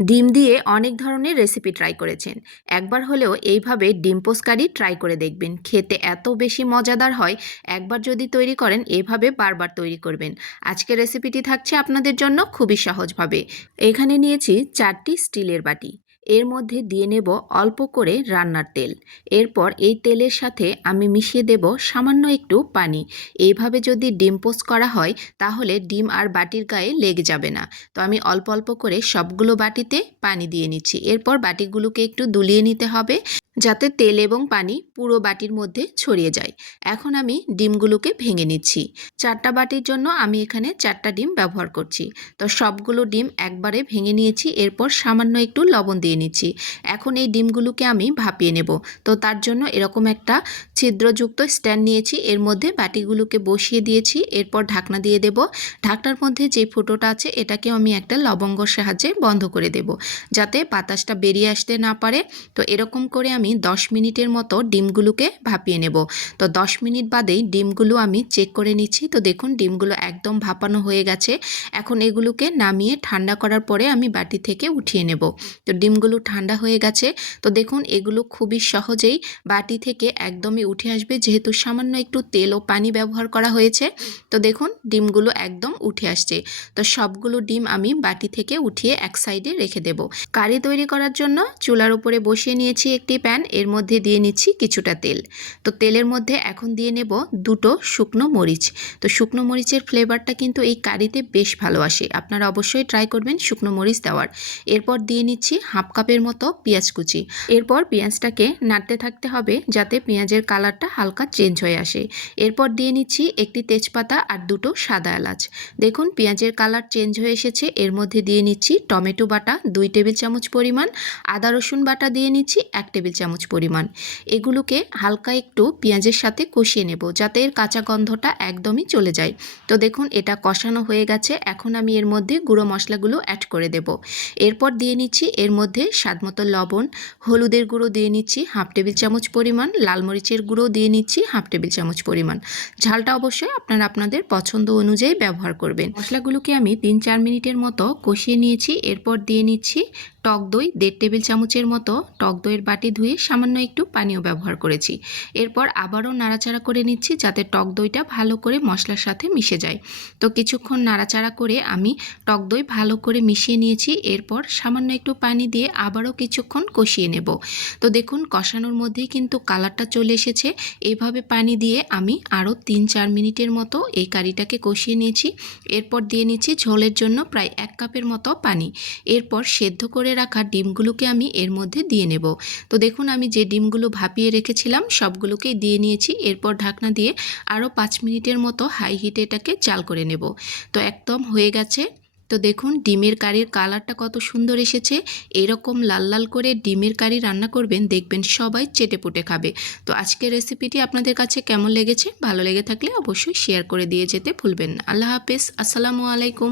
ডিম দিয়ে অনেক ধরনের রেসিপি ট্রাই করেছেন। একবার হলেও এইভাবে ডিম পোস্ট কারি ট্রাই করে দেখবেন। খেতে এত বেশি মজাদার হয়। একবার যদি তৈরি করেন এভাবে বারবার তৈরি করবেন। আজকের রেসিপিটি থাকছে আপনাদের জন্য খুবই সহজভাবে। এখানে নিয়েছি 4টি স্টিলের বাটি। এর মধ্যে দিয়ে নেব অল্প করে রান্নার তেল। এরপর এই তেলের সাথে আমি মিশিয়ে দেব সামান্য একটু পানি। এইভাবে যদি ডিম পোস্ট করা হয় তাহলে ডিম আর বাটির গায়ে লেগে যাবে না। তো আমি অল্প অল্প করে সবগুলো বাটিতে পানি দিয়ে নিচ্ছি। এরপর বাটিগুলোকে একটু দুলিয়ে নিতে হবে যাতে তেল এবং পানি পুরো বাটির মধ্যে ছড়িয়ে যায়। এখন আমি ডিমগুলোকে ভেঙে নিচ্ছি। 4টা বাটির জন্য আমি এখানে 4টা ডিম ব্যবহার করছি। তো সবগুলো ডিম একবারে ভেঙে নিয়েছি। এরপর সামান্য একটু লবণ দিয়ে নিচ্ছি। এখন এই ডিমগুলোকে আমি ভাপিয়ে নেব। তো তার জন্য এরকম একটা ছিদ্রযুক্ত স্ট্যান্ড নিয়েছি। এর মধ্যে বাটিগুলোকে বসিয়ে দিয়েছি। এরপর ঢাকনা দিয়ে দেব। ঢাকনার মধ্যে যে ফুটোটা আছে এটাকেও আমি একটা লবঙ্গর সাহায্যে বন্ধ করে দেব যাতে বাতাসটা বেরিয়ে আসতে না পারে। তো এরকম করে আমি 10 মিনিটের মতো ডিমগুলোকে ভাপিয়ে নেব। তো 10 মিনিট বাদেই ডিমগুলো আমি চেক করে নিচ্ছি। তো দেখুন ডিমগুলো একদম ভাপানো হয়ে গেছে। এখন এগুলোকে নামিয়ে ঠান্ডা করার পরে আমি বাটি থেকে উঠিয়ে নেব। তো ডিমগুলো ঠান্ডা হয়ে গেছে। তো দেখুন এগুলো খুবই সহজেই বাটি থেকে একদমই উঠে আসবে যেহেতু সামান্য একটু তেল ও পানি ব্যবহার করা হয়েছে। তো দেখুন ডিমগুলো একদম উঠে আসছে। তো সবগুলো ডিম আমি বাটি থেকে উঠিয়ে এক সাইডে রেখে দেব। কারি তৈরি করার জন্য চুলার উপরে বসিয়ে নিয়েছি একটি প্যান। এর মধ্যে দিয়ে নিচ্ছি কিছুটা তেল। তো তেলের মধ্যে এখন দিয়ে নেব 2টো শুকনো মরিচ। তো শুকনো মরিচের ফ্লেভারটা কিন্তু এই কারিতে বেশ ভালো আসে। আপনারা অবশ্যই ট্রাই করবেন শুকনো মরিচ দেওয়ার। এরপর দিয়ে নিচ্ছি হাফ কাপের মতো পেঁয়াজ কুচি। এরপর পেঁয়াজটাকে নাড়তে থাকতে হবে যাতে পেঁয়াজের কালারটা হালকা চেঞ্জ হয়ে আসে। এরপর দিয়ে নিচ্ছি একটি তেজপাতা আর 2টো সাদা এলাচ। দেখুন পেঁয়াজের কালার চেঞ্জ হয়ে এসেছে। এর মধ্যে দিয়ে নিচ্ছি টমেটো বাটা 2 টেবিল চামচ পরিমাণ, আদা রসুন বাটা দিয়ে নিচ্ছি 1 টেবিল চামচ পরিমাণ। এগুলোকে হালকা একটু পেঁয়াজের সাথে কষিয়ে নেব যাতে এর কাঁচা গন্ধটা একদমই চলে যায়। তো দেখুন এটা কষানো হয়ে গেছে। এখন আমি এর মধ্যে গুঁড়ো মশলাগুলো অ্যাড করে দেব। এরপর দিয়ে নিচ্ছি এর মধ্যে স্বাদমতো লবণ, হলুদের গুঁড়ো দিয়ে নিচ্ছি হাফ টেবিল চামচ পরিমাণ, লাল মরিচের গুঁড়ো দিয়ে নিচ্ছি হাফ টেবিল চামচ পরিমাণ। ঝালটা অবশ্যই আপনারা আপনাদের পছন্দ অনুযায়ী ব্যবহার করবেন। মশলাগুলোকে আমি 3-4 মিনিটের মতো কষিয়ে নিয়েছি। এরপর দিয়ে নিচ্ছি টক দই 1.5 টেবিল চামচের মতো। টক দইয়ের বাটি ধুয়ে সামান্য একটু পানিও ব্যবহার করেছি। এরপর আবারও নাড়াচাড়া করে নিচ্ছি যাতে টক দইটা ভালো করে মশলার সাথে মিশে যায়। তো কিছুক্ষণ নাড়াচাড়া করে আমি টক দই ভালো করে মিশিয়ে নিয়েছি। এরপর সামান্য একটু পানি দিয়ে আবারও কিছুক্ষণ কষিয়ে নেব। তো দেখুন কষানোর মধ্যেই কিন্তু কালারটা চলে এসেছে। এইভাবে পানি দিয়ে আমি আরও 3-4 মিনিটের মতো এই কারিটাকে কষিয়ে নিয়েছি। এরপর দিয়ে নিচ্ছি ঝোলের জন্য প্রায় 1 কাপের মতো পানি। এরপর সেদ্ধ করে রাখা ডিমগুলোকে আমি এর মধ্যে দিয়ে নেব। তো দেখুন আমি যে ডিমগুলো ভাপিয়ে রেখেছিলাম সবগুলোকেই দিয়ে নিয়েছি। এরপর ঢাকনা দিয়ে আরও 5 মিনিটের মতো হাই হিটে এটাকে জাল করে নেব। তো একদম হয়ে গেছে। তো দেখুন ডিমের কারির কালারটা কত সুন্দর এসেছে। এরকম লাল লাল করে ডিমের কারি রান্না করবেন, দেখবেন সবাই চেটেপুটে খাবে। তো আজকের রেসিপিটি আপনাদের কাছে কেমন লেগেছে? ভালো লেগে থাকলে অবশ্যই শেয়ার করে দিয়ে যেতে ভুলবেন না। আল্লাহ হাফেজ, আসসালামু আলাইকুম।